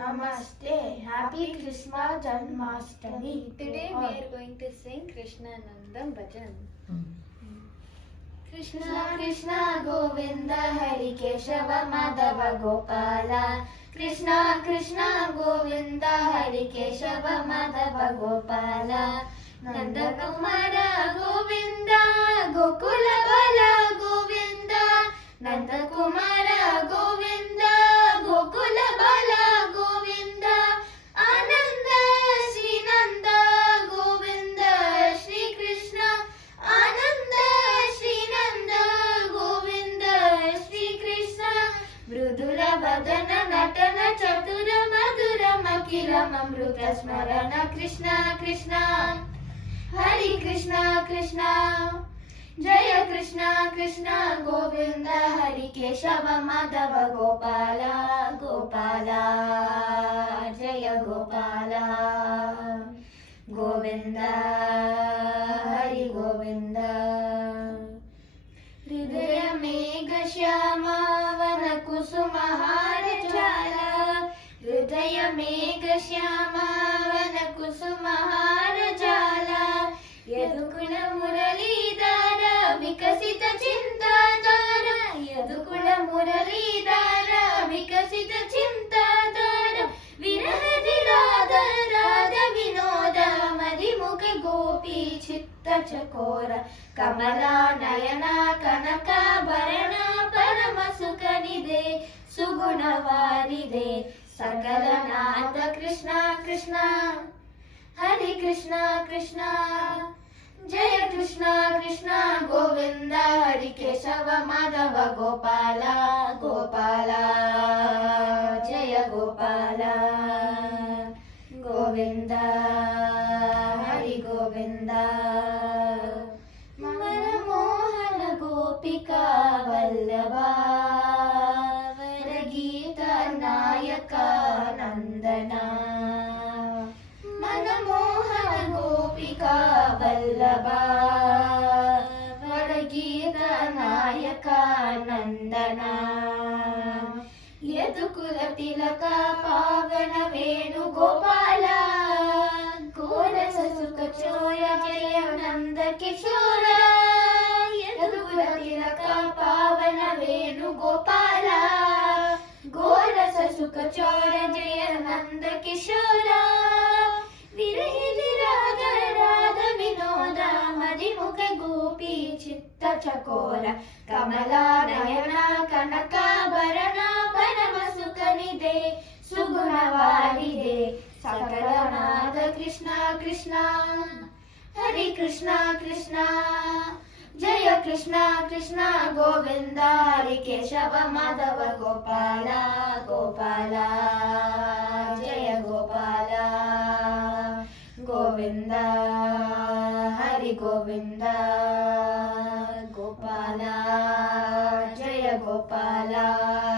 Namaste. Happy Krishna Janmashtami. Today we are going to sing Krishna Nandam Bhajan. Krishna Krishna Govinda Hari Keshava Madhava Gopala. Krishna Krishna Govinda Hari Keshava Madhava Gopala. Nanda Kumara Govinda Gokula Bala Govinda. Nanda Kumara Govinda Gokula Bala Govinda. Ananda Shri Nanda Govinda Shri Krishna. Ananda Shri Nanda Govinda Shri Krishna. Mrudula Vadana Natana Chatura Madhura Makilam Amruta Smarana Krishna Krishna. Hari Krishna Krishna. Jaya Krishna Krishna Govinda Hari Keshava Madhava Gopala Gopala Jaya Gopala Govinda Hari Govinda. Hridaya Megha Shyama Vana Kusuma Hara Jala. Hridaya Megha Shyama Vana Kusuma Hara Jala. Yadukula Muralidhara Vikasita Chintadhara. Yadukula Muralidhara Vikasita Chintadhara. Virahati Radha Radha Vinoda Madhimukha Gopi Chitta Chakora. Kamala Nayana Kanaka Bharana Parama Sukhanide Sugunavaride Sakala Nanda Krishna Krishna. Hari Krishna Krishna. Jaya Krishna Krishna Govinda Hari Keshava Madhava Gopala Gopala Jaya Gopala Govinda Hari Govinda. Manamohana Gopika Vallabha Varagita Nayaka Nandana. Manamohana Gopika Vallabha Varagita Nayaka Nandana. Yadukula Tilaka Pavana Venu Gopala. Kodasa Sukha Choya Jaya Nanda Kishora. Yadukula Tilaka Pavana Venu Gopala. Kodasa Sukha Choya Jaya Nanda Kishora. Virahiti Radha Radha Vinoda Madhimukha Gopi Chitta Chakora. Kamala Nayana Kanaka Bharana Parama Sukhanide Sugunavaride Sakala Nada Krishna Krishna. Hari Krishna Krishna. Jaya Krishna Krishna Govinda Hari Keshava Madhava Gopala Gopala Jaya Gopala Govinda Hari Govinda Gopala Jaya Gopala.